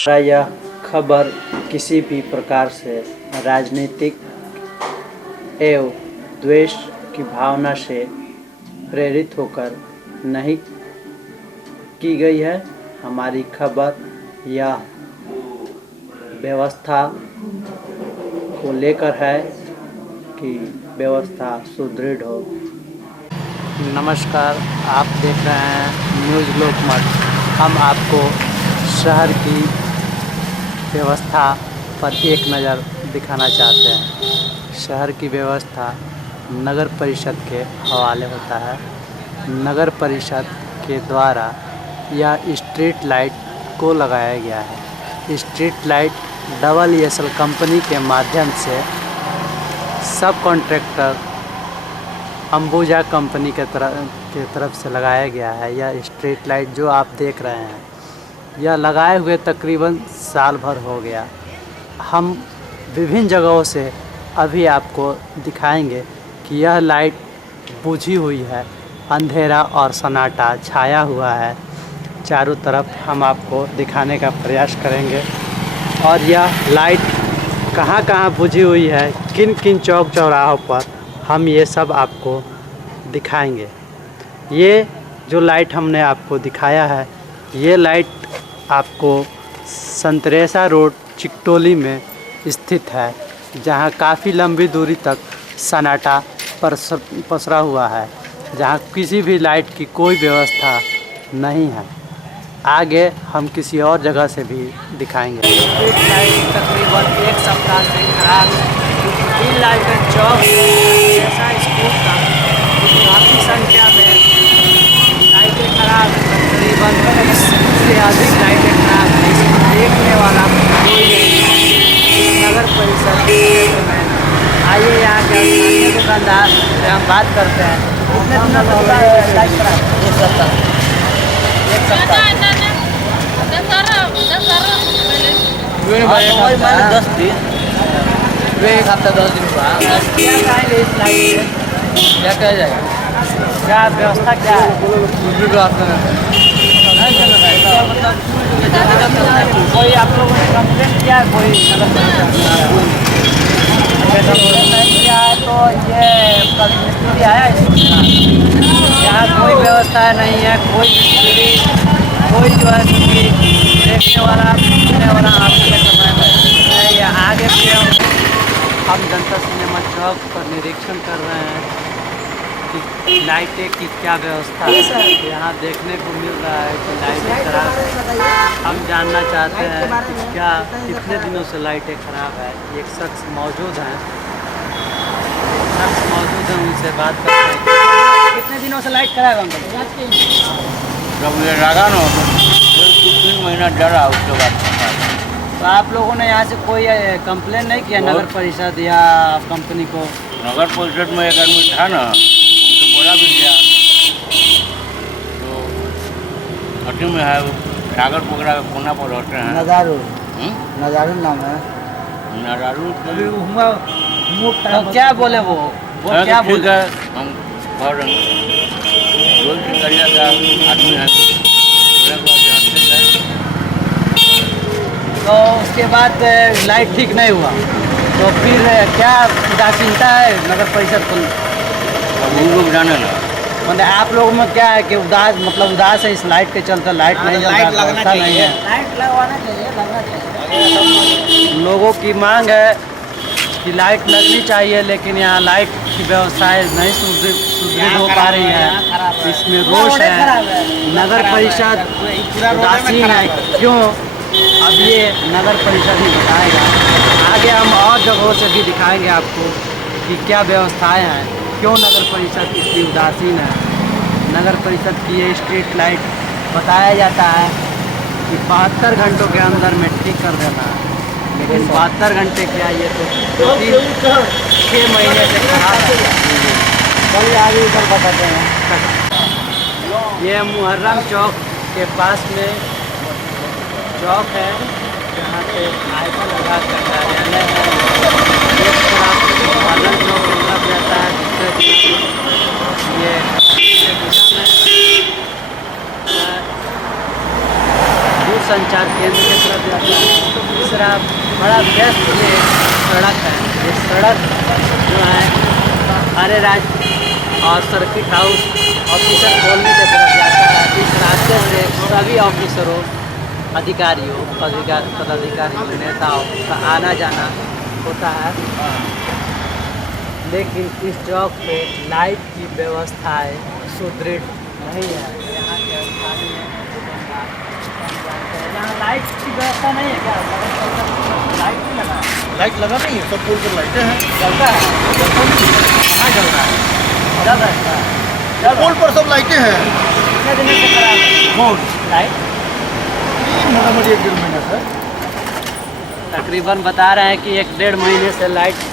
यह खबर किसी भी प्रकार से राजनीतिक एवं द्वेष की भावना से प्रेरित होकर नहीं की गई है। हमारी खबर यह व्यवस्था को लेकर है कि व्यवस्था सुदृढ़ हो। नमस्कार, आप देख रहे हैं न्यूज़ लोकमत। हम आपको शहर की व्यवस्था पर एक नज़र दिखाना चाहते हैं। शहर की व्यवस्था नगर परिषद के हवाले होता है। नगर परिषद के द्वारा यह स्ट्रीट लाइट को लगाया गया है। स्ट्रीट लाइट EESL कंपनी के माध्यम से सब कॉन्ट्रैक्टर अंबुजा कंपनी के तरफ से लगाया गया है। यह स्ट्रीट लाइट जो आप देख रहे हैं, यह लगाए हुए तकरीबन साल भर हो गया। हम विभिन्न जगहों से अभी आपको दिखाएंगे कि यह लाइट बुझी हुई है, अंधेरा और सन्नाटा छाया हुआ है। चारों तरफ हम आपको दिखाने का प्रयास करेंगे और यह लाइट कहाँ कहाँ बुझी हुई है, किन किन चौक चौराहों पर, हम ये सब आपको दिखाएंगे। ये जो लाइट हमने आपको दिखाया है, ये लाइट आपको संतरेसा रोड चिकटोली में स्थित है, जहाँ काफ़ी लंबी दूरी तक सन्नाटा पसरा हुआ है, जहाँ किसी भी लाइट की कोई व्यवस्था नहीं है। आगे हम किसी और जगह से भी दिखाएंगे। स्ट्रीट लाइट तकरीबन एक सप्ताह से खराब है। 3 लालटेन चौक ऐसा स्कूल का काफ़ी संख्या में लाइटें खराब है। तकरीबन 20 से अधिक लाइटें खराब है। इसको देखने वाला कोई नहीं है। नगर परिषद में आइए, यहाँ के स्थानीय दुकानदार से हम बात करते हैं। कितने दिनों से लाइट खराब है? एक सप्ताह। मैंने 10 दिन, एक हफ्ता 10 दिन हुआ। क्या कहेंगे इस लाइट से? क्या कहा जाएगा? क्या व्यवस्था क्या है? कोई आप लोगों ने कंप्लेंट किया है? कोई कंप्लेंट नहीं किया है तो ये कल मिस्त्री आया यहाँ कोई व्यवस्था नहीं है। कोई मिस्त्री, कोई जो है देखने वाला सुनने वाला आपके समय में नहीं है। आगे से हम जनता सिनेमा चौक पर निरीक्षण कर रहे हैं कि लाइटें की क्या व्यवस्था है। यहाँ देखने को मिल रहा है कि लाइटें खराब है। हम जानना चाहते हैं कि क्या कितने दिनों से लाइटें खराब है। एक शख्स मौजूद हैं, उनसे बात करते हैं। कितने दिनों से लाइट खराब है? जब ये लगा ना तो 2-3 महीना डरा, उसके बाद तो आप लोगों ने यहाँ से कोई कंप्लेन नहीं किया नगर परिषद या कंपनी को? नगर परिषद में एक आदमी था ना, उनसे बोला भी गया तो घटी में है, सागर पोखरा के कोना पर रहते हैं। नजारू नाम है। नजारू तो क्या बोले वो क्या ठीक है, हम घर रोज ठिकारिया का आदमी है। तो उसके बाद लाइट ठीक नहीं हुआ तो फिर क्या उदासीनता है नगर परिषद को? उन लोग जाने ना, मतलब आप लोगों में क्या है कि उदास है इस लाइट के चलते? लाइट नहीं लगना चाहिए, लाइट लगवाना चाहिए, लगना चाहिए। लोगों की मांग है कि लाइट लगनी चाहिए, लेकिन यहाँ लाइट की व्यवस्थाएं नहीं सुदृढ़ हो पा रही है। इसमें रोष है। नगर परिषद उदासीन है। क्यों? अब ये नगर परिषद ही बताएगा। आगे हम और जगहों से भी दिखाएंगे आपको कि क्या व्यवस्थाएं हैं, क्यों नगर परिषद इतनी उदासीन है। नगर परिषद की ये स्ट्रीट लाइट बताया जाता है कि 72 घंटों के अंदर में ठीक कर देना है, लेकिन 72 घंटे क्या, ये तो 6 महीने से खराब है। चलिए आगे इधर बताते हैं। ये मुहर्रम चौक के पास में चौक है, जहाँ पे आयकर विभाग का कार्यालय है। एक तरफ मुहर्रम चौक की तरफ जाता है, दूसरे तरफ ये दिशा में दूर संचार केंद्र की तरफ जाता है। तो तीसरा बड़ा व्यस्त ये सड़क है। ये सड़क जो है अरेराज और सर्किट हाउस ऑफिसर कॉलोनी की तरफ जाता है। इस रास्ते से सभी ऑफिसरों, अधिकारियों, पदाधिकारियों, नेताओं का आना जाना होता है। लेकिन इस चौक पे लाइट की व्यवस्थाएं सुदृढ़ नहीं है। यहाँ के स्थानीय दुकानदार यहाँ लाइट की व्यवस्था नहीं है क्या? लाइट नहीं लगा है? लाइट लगा नहीं है, सब पोल पर लाइटें हैं। जलता है? कहाँ जल रहा है? जल रहा है? जल पोल पर सब लाइटें हैं। कितने दिनों से खराब है कौन? लाइट? मोटामोटी 1-1.5 महीना से तकरीबन बता रहे हैं कि 1-1.5 महीने से लाइट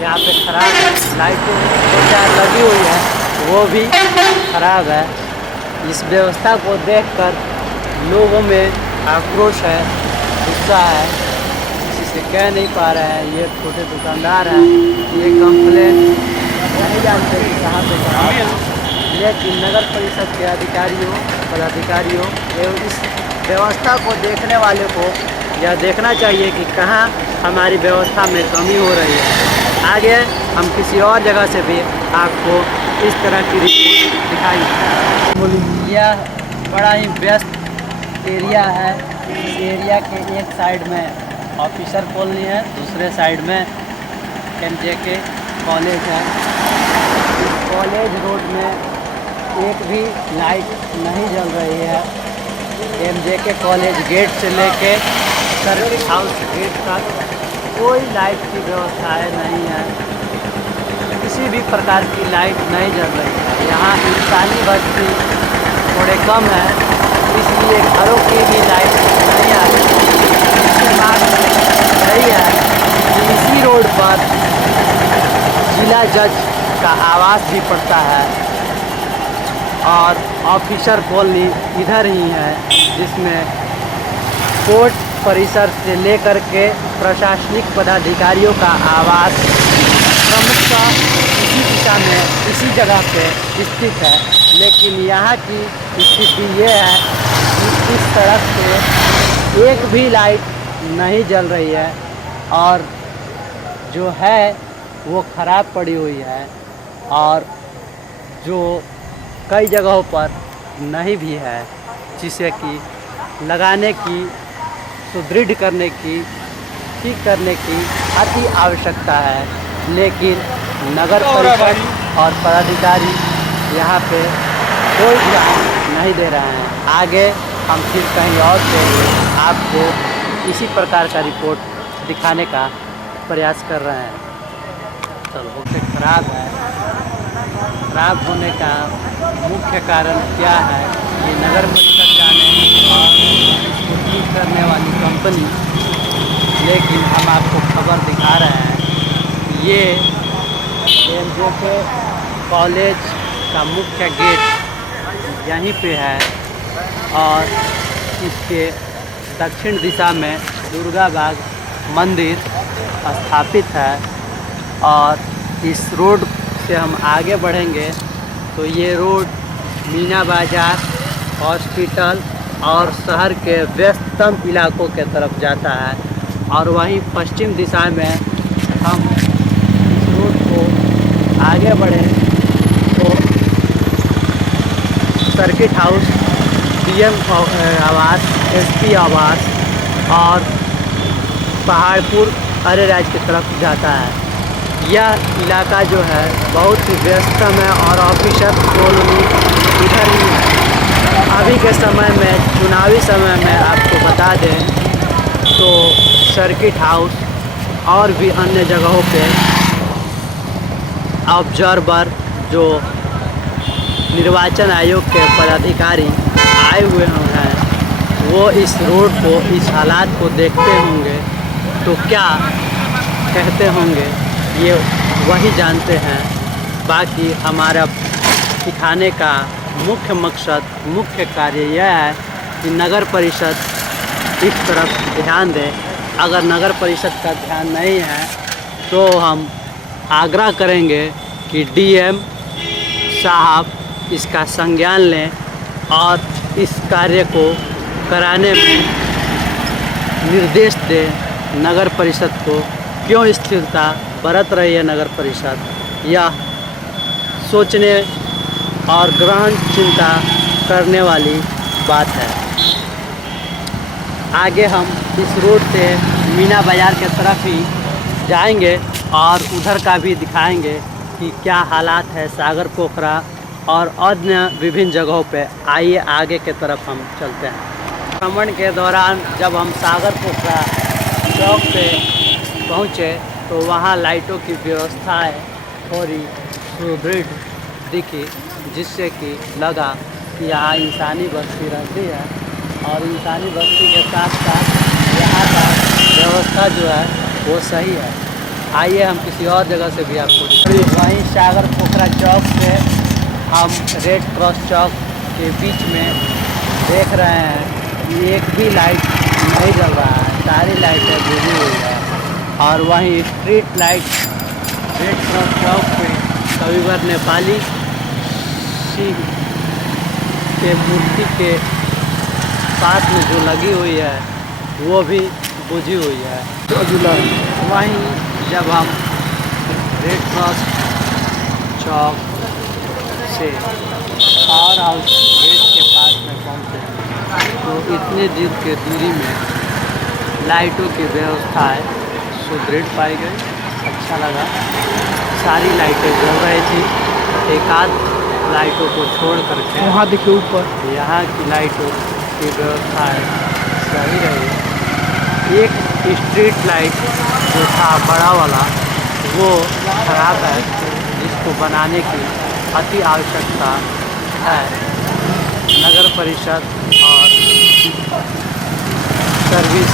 यहाँ पे ख़राब है। लाइटें दो चार लगी हुई है, वो भी ख़राब है। इस व्यवस्था को देखकर लोगों में आक्रोश है, गुस्सा है, किसी से कह नहीं पा रहे हैं। ये छोटे दुकानदार हैं, ये कंप्लेन नहीं जानते कि कहाँ पे कहाँ है। लेकिन नगर परिषद के अधिकारियों, पदाधिकारियों एवं इस व्यवस्था को देखने वाले को यह देखना चाहिए कि कहाँ हमारी व्यवस्था में कमी हो रही है। आगे हम किसी और जगह से भी आपको इस तरह की रिपोर्ट दिखाएंगे। यह बड़ा ही व्यस्त एरिया है। इस एरिया के एक साइड में ऑफिसर कॉलोनी है, दूसरे साइड में MJK कॉलेज है। इस कॉलेज रोड में एक भी लाइट नहीं जल रही है। MJK कॉलेज गेट से लेके सर्किट हाउस गेट तक कोई लाइट की व्यवस्थाएं नहीं है। किसी भी प्रकार की लाइट नहीं जल रही है। यहाँ इंसानी बस्ती थोड़े कम है, इसलिए घरों की भी लाइट नहीं आ रही। इसके बाद यही है कि इसी रोड पर जिला जज का आवास भी पड़ता है और ऑफिसर कॉलोनी इधर ही है, जिसमें कोर्ट परिसर से लेकर के प्रशासनिक पदाधिकारियों का आवास क्रमशः इसी दिशा में, इसी जगह पे स्थित है। लेकिन यहाँ की स्थिति ये है कि इस सड़क पे एक भी लाइट नहीं जल रही है और जो है वो ख़राब पड़ी हुई है और जो कई जगहों पर नहीं भी है, जिसे कि लगाने की, सुदृढ़ करने की, ठीक करने की अति आवश्यकता है। लेकिन नगर परिषद और पदाधिकारी यहाँ पे कोई ध्यान नहीं दे रहे हैं। आगे हम फिर कहीं और से आपको इसी प्रकार का रिपोर्ट दिखाने का प्रयास कर रहे हैं। चलो, बहुत ख़राब है। ख़राब होने का मुख्य कारण क्या है? ये नगर परिषद जाने और इसको ठीक करने वाली कंपनी। लेकिन हम आपको खबर दिखा रहे हैं, ये MJK कॉलेज का मुख्य गेट यहीं पे है और इसके दक्षिण दिशा में दुर्गा बाग मंदिर स्थापित है। और इस रोड से हम आगे बढ़ेंगे तो ये रोड मीना बाज़ार, हॉस्पिटल और शहर के व्यस्ततम इलाकों के तरफ जाता है। और वहीं पश्चिम दिशा में हम इस रोड को आगे बढ़े तो सर्किट हाउस, DM आवास, SP आवास और पहाड़पुर अरेराज की तरफ जाता है। यह इलाका जो है बहुत ही व्यस्तम है और ऑफिसर कॉलोनी इधर ही है। अभी के समय में, चुनावी समय में आपको बता दें तो सर्किट हाउस और भी अन्य जगहों पे ऑब्जर्वर, जो निर्वाचन आयोग के पदाधिकारी आए हुए हैं, वो इस रोड को, इस हालात को देखते होंगे तो क्या कहते होंगे ये वही जानते हैं। बाकी हमारा दिखाने का मुख्य मकसद, मुख्य कार्य यह है कि नगर परिषद इस तरफ ध्यान दे। अगर नगर परिषद का ध्यान नहीं है तो हम आग्रह करेंगे कि DM साहब इसका संज्ञान लें और इस कार्य को कराने में निर्देश दें नगर परिषद को, क्यों स्थिरता बरत रही है नगर परिषद, यह सोचने और गहन चिंता करने वाली बात है। आगे हम इस रोड से मीना बाज़ार के तरफ ही जाएंगे और उधर का भी दिखाएंगे कि क्या हालात है सागर पोखरा और अन्य विभिन्न जगहों पे। आइए आगे के तरफ हम चलते हैं। भ्रमण के दौरान जब हम सागर पोखरा चौक पे पहुँचे तो वहाँ लाइटों की व्यवस्थाएं थोड़ी सुदृढ़ दिखी, जिससे कि लगा कि यहाँ इंसानी बस्ती रहती है और इंसानी बस्ती के साथ साथ यहाँ का व्यवस्था जो है वो सही है। आइए हम किसी और जगह से भी आपको वहीं सागर पोखरा चौक से हम रेड क्रॉस चौक के बीच में देख रहे हैं कि एक भी लाइट नहीं जल रहा है, सारी लाइटें बुझी हुई है। और वहीं स्ट्रीट लाइट रेड क्रॉस चौक पे कविवर नेपाली सिंह के मूर्ति के पास में जो लगी हुई है वो भी बुझी हुई है। वहीं जब हम रेड क्रॉस चौक से पावर हाउस गेट के पास में पहुँचे तो इतने दूर के दूरी में लाइटों की व्यवस्थाएं सुदृढ़ पाई गई। अच्छा लगा, सारी लाइटें जल रही थी, एक आध लाइटों को छोड़ करके वहाँ देखिए ऊपर यहाँ की लाइटों की व्यवस्थाएं सही रही। एक स्ट्रीट लाइट जो था बड़ा वाला वो खराब है, जिसको बनाने की अति आवश्यकता है। नगर परिषद और सर्विस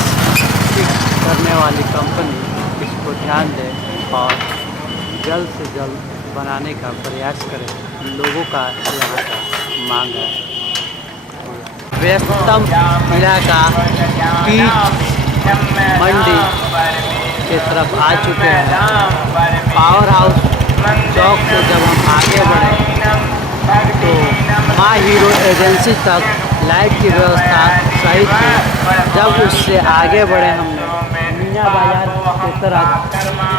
करने वाली कंपनी इसको ध्यान दे और जल्द से जल्द बनाने का प्रयास करें, लोगों का यहाँ का मांग है। व्यस्ततम इलाका पीच मंडी के तरफ आ चुके हैं। पावर हाउस चौक से जब हम आगे बढ़े तो माँ हीरो एजेंसी तक लाइट की व्यवस्था सही थी। जब उससे आगे बढ़े हमने मीना बाज़ार की तरफ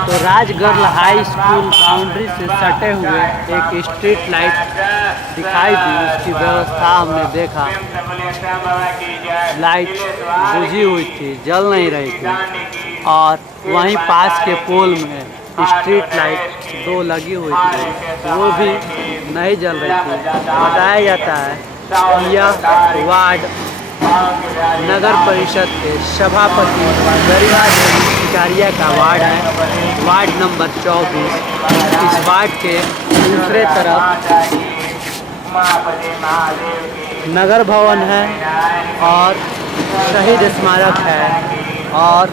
तो राज गर्ल हाई स्कूल बाउंड्री से सटे हुए एक स्ट्रीट लाइट दिखाई दी। उसकी व्यवस्था हमने देखा, लाइट बुझी हुई थी, जल नहीं रही थी। और वहीं पास के पोल में स्ट्रीट लाइट दो लगी हुई थी, वो भी नहीं जल रही थी। बताया जाता है कि यह वार्ड नगर परिषद के सभापति गरिमा देवी शिकारिया का वार्ड है, वार्ड नंबर 24। इस वार्ड के दूसरे तरफ नगर भवन है और शहीद स्मारक है और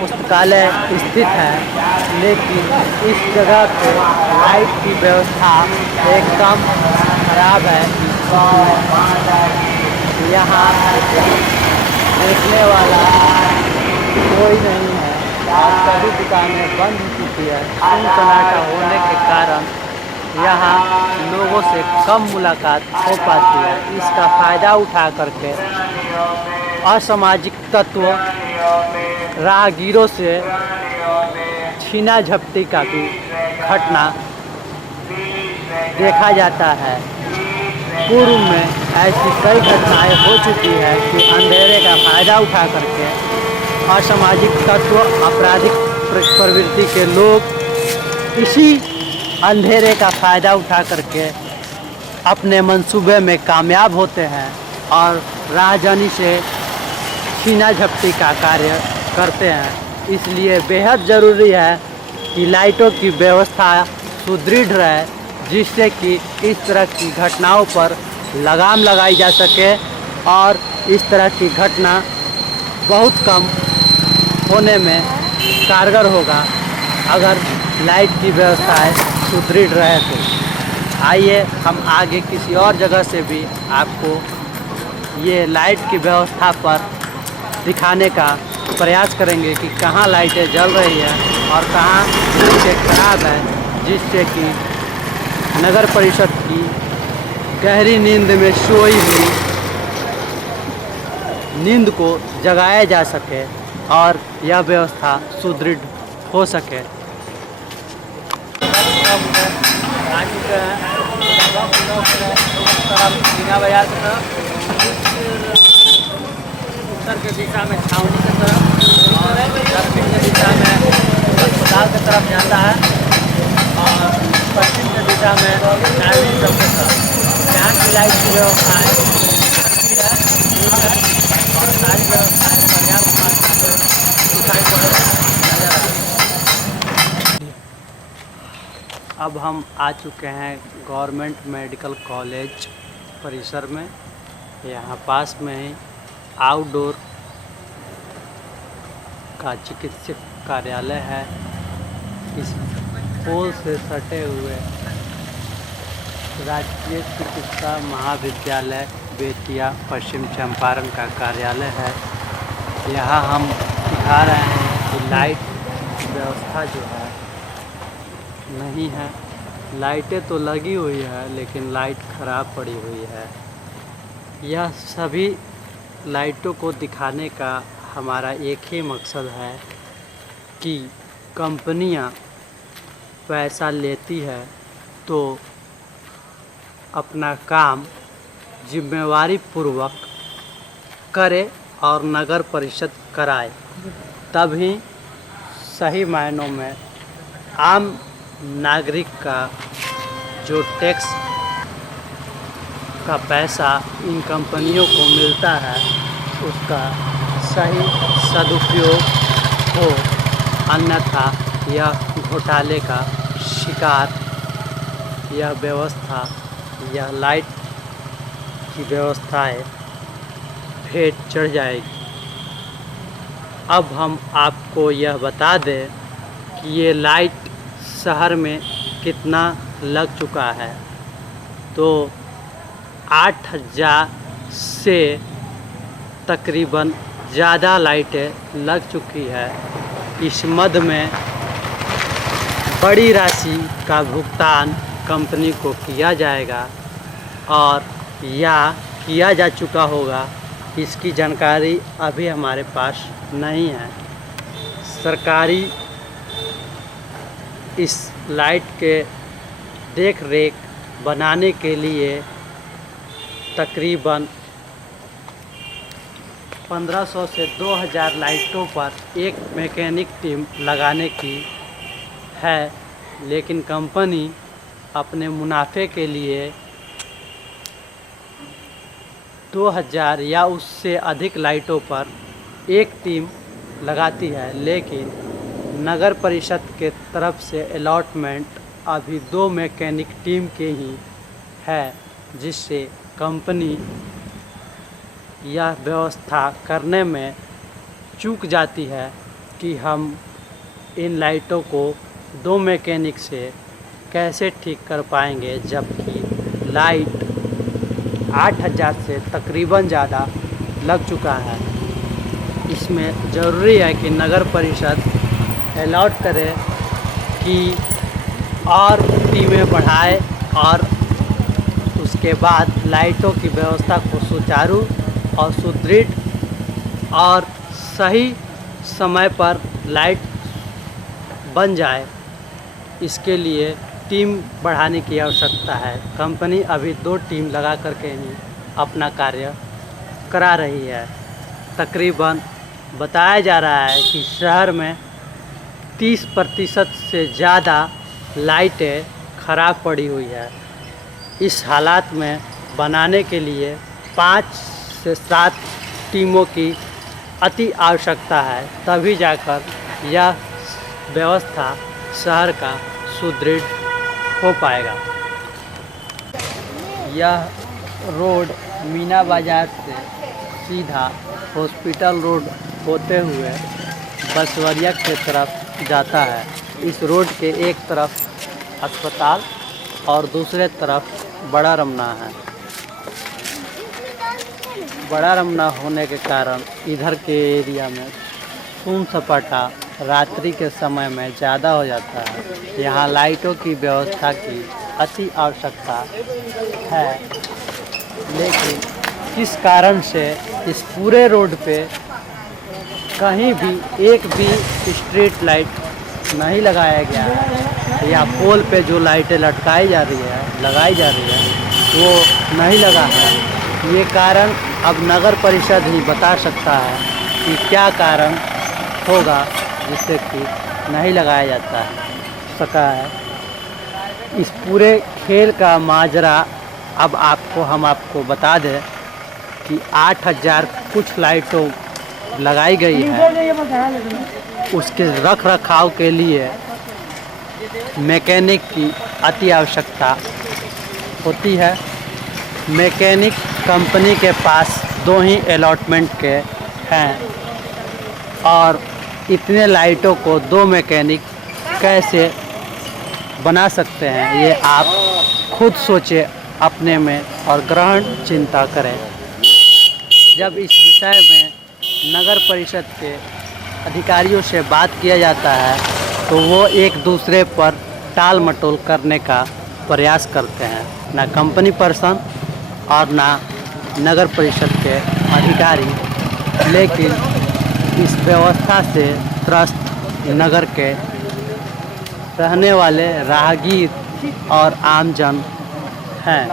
पुस्तकालय स्थित है। लेकिन इस जगह पे लाइट की व्यवस्था एकदम खराब है। यहाँ देखने वाला कोई नहीं है और सभी दुकानें बंद हो चुकी है। सन्नाटा होने के कारण यहाँ लोगों से कम मुलाकात हो पाती है। इसका फ़ायदा उठा करके असामाजिक तत्व राहगीरों से छीना झपटी का भी घटना देखा जाता है। पूर्व में ऐसी कई घटनाएं हो चुकी है कि अंधेरे का फ़ायदा उठा करके असामाजिक तत्व, आपराधिक प्रवृत्ति के लोग इसी अंधेरे का फ़ायदा उठा करके अपने मंसूबे में कामयाब होते हैं और राहजानी से छीना झपटी का कार्य करते हैं। इसलिए बेहद ज़रूरी है कि लाइटों की व्यवस्था सुदृढ़ रहे, जिससे कि इस तरह की घटनाओं पर लगाम लगाई जा सके और इस तरह की घटना बहुत कम होने में कारगर होगा अगर लाइट की व्यवस्थाएं सुदृढ़ रहे तो। आइए हम आगे किसी और जगह से भी आपको ये लाइट की व्यवस्था पर दिखाने का प्रयास करेंगे कि कहाँ लाइटें जल रही है और कहाँ लाइटें खराब है, जिससे कि नगर परिषद की गहरी नींद में सोई हुई नींद को जगाया जा सके और यह व्यवस्था सुदृढ़ हो सके। आ चुके हैं मीना बाजार की तरफ, उत्तर के दिशा में छावनी की तरफ और दक्षिण के दिशा में अस्पताल की तरफ जाता है और पश्चिम की दिशा में नागरिक चौक की तरफ। यहाँ की लाइट की व्यवस्थाएँ अच्छी है, ठीक है और सारी व्यवस्थाएँ पर्याप्त मात्रा में दिखाई पड़ रही नजर आ रही है। अब हम आ चुके हैं गवर्नमेंट मेडिकल कॉलेज परिसर में। यहाँ पास में ही आउटडोर का चिकित्सक कार्यालय है। इस पोल से सटे हुए राष्ट्रीय चिकित्सा महाविद्यालय बेतिया पश्चिम चंपारण का कार्यालय है। यहाँ हम दिखा रहे हैं कि लाइट व्यवस्था जो है नहीं है। लाइटें तो लगी हुई है लेकिन लाइट ख़राब पड़ी हुई है। यह सभी लाइटों को दिखाने का हमारा एक ही मकसद है कि कंपनियां पैसा लेती है तो अपना काम जिम्मेवारी पूर्वक करे और नगर परिषद कराए, तभी सही मायनों में आम नागरिक का जो टैक्स का पैसा इन कंपनियों को मिलता है उसका सही सदुपयोग हो, अन्यथा यह घोटाले का शिकार यह व्यवस्था, यह लाइट की व्यवस्थाएं भेंट चढ़ जाएगी। अब हम आपको यह बता दें कि ये लाइट शहर में कितना लग चुका है। तो 8,000 से तकरीबन ज़्यादा लाइटें लग चुकी है। इस मद में बड़ी राशि का भुगतान कंपनी को किया जाएगा और या किया जा चुका होगा, इसकी जानकारी अभी हमारे पास नहीं है। सरकारी इस लाइट के देख रेख बनाने के लिए तकरीबन 1500 से 2000 लाइटों पर एक मैकेनिक टीम लगाने की है, लेकिन कंपनी अपने मुनाफे के लिए 2000 या उससे अधिक लाइटों पर एक टीम लगाती है। लेकिन नगर परिषद के तरफ से अलॉटमेंट अभी 2 मैकेनिक टीम के ही है, जिससे कंपनी यह व्यवस्था करने में चूक जाती है कि हम इन लाइटों को 2 मैकेनिक से कैसे ठीक कर पाएंगे, जबकि लाइट 8,000 से तकरीबन ज़्यादा लग चुका है। इसमें ज़रूरी है कि नगर परिषद अलॉट करे कि और टीमें बढ़ाए और उसके बाद लाइटों की व्यवस्था को सुचारू और सुदृढ़ और सही समय पर लाइट बन जाए। इसके लिए टीम बढ़ाने की आवश्यकता है। कंपनी अभी 2 टीम लगा करके ही अपना कार्य करा रही है। तकरीबन बताया जा रहा है कि शहर में 30% से ज़्यादा लाइटें ख़राब पड़ी हुई है। इस हालात में बनाने के लिए 5 से 7 टीमों की अति आवश्यकता है, तभी जाकर यह व्यवस्था शहर का सुदृढ़ हो पाएगा। यह रोड मीना बाज़ार से सीधा हॉस्पिटल रोड होते हुए बसवरिया की तरफ जाता है। इस रोड के एक तरफ अस्पताल और दूसरे तरफ बड़ा रमना है। बड़ा रमना होने के कारण इधर के एरिया में खून सपाटा रात्रि के समय में ज़्यादा हो जाता है। यहाँ लाइटों की व्यवस्था की अति आवश्यकता है, लेकिन किस कारण से इस पूरे रोड पे कहीं भी एक भी स्ट्रीट लाइट नहीं लगाया गया है, या पोल पे जो लाइटें लटकाई जा रही है, लगाई जा रही है, वो नहीं लगा है। ये कारण अब नगर परिषद ही बता सकता है कि क्या कारण होगा जिससे कि नहीं लगाया जाता है सका है। इस पूरे खेल का माजरा अब हम आपको बता दें कि 8000 कुछ लाइटों लगाई गई है। उसके रख रखाव के लिए मैकेनिक की अति आवश्यकता होती है। मैकेनिक कंपनी के पास 2 ही अलॉटमेंट के हैं और इतने लाइटों को 2 मैकेनिक कैसे बना सकते हैं, ये आप खुद सोचें अपने में और ग्रहण चिंता करें। जब इस विषय में नगर परिषद के अधिकारियों से बात किया जाता है तो वो एक दूसरे पर टाल मटोल करने का प्रयास करते हैं, ना कंपनी पर्सन और ना नगर परिषद के अधिकारी। लेकिन इस व्यवस्था से त्रस्त नगर के रहने वाले राहगीर और आमजन हैं।